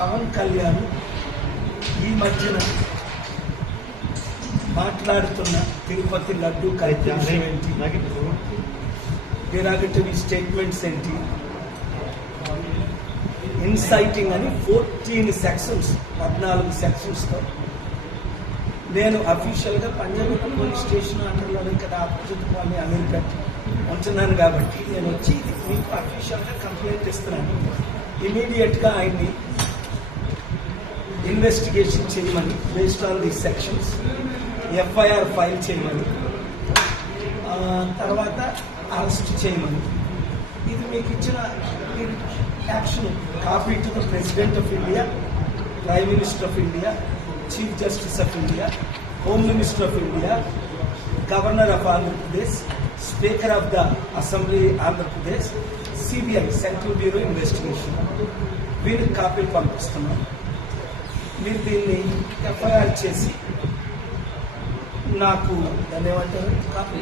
పవన్ కళ్యాణ్ ఈ మధ్యన మాట్లాడుతున్న తిరుపతి లడ్డు కార్యక్రమం ఏంటి, డిరాగటరీ స్టేట్మెంట్స్ ఏంటి, ఇన్సైటింగ్ అని 14 సెక్షన్స్ 14 సెక్షన్స్తో నేను అఫీషియల్గా పంజాగుట్ట పోలీస్ స్టేషన్ అండర్లోనే కదా ఆపోజిట్ కాలనీ అమెరికా ఉంటున్నాను కాబట్టి నేను వచ్చి మీకు అఫీషియల్గా కంప్లైంట్ ఇస్తున్నాను. ఇమీడియట్గా ఆయన్ని ఇన్వెస్టిగేషన్ చేయమని, based on the sections FIR file చేయమని, తర్వాత అరెస్ట్ చేయమని. ఇది మీకు ఇచ్చిన action copy to the president of India, prime minister of India, chief justice of India, home minister of India, governor of Andhra Pradesh, speaker of the assembly Andhra Pradesh, CBI central bureau investigation వీరికి కాపీలు పంపిస్తున్నాం. మీరు దీన్ని ఎఫ్ఐఆర్ చేసి నాకు దాన్ని ఏమంటారు కాపీ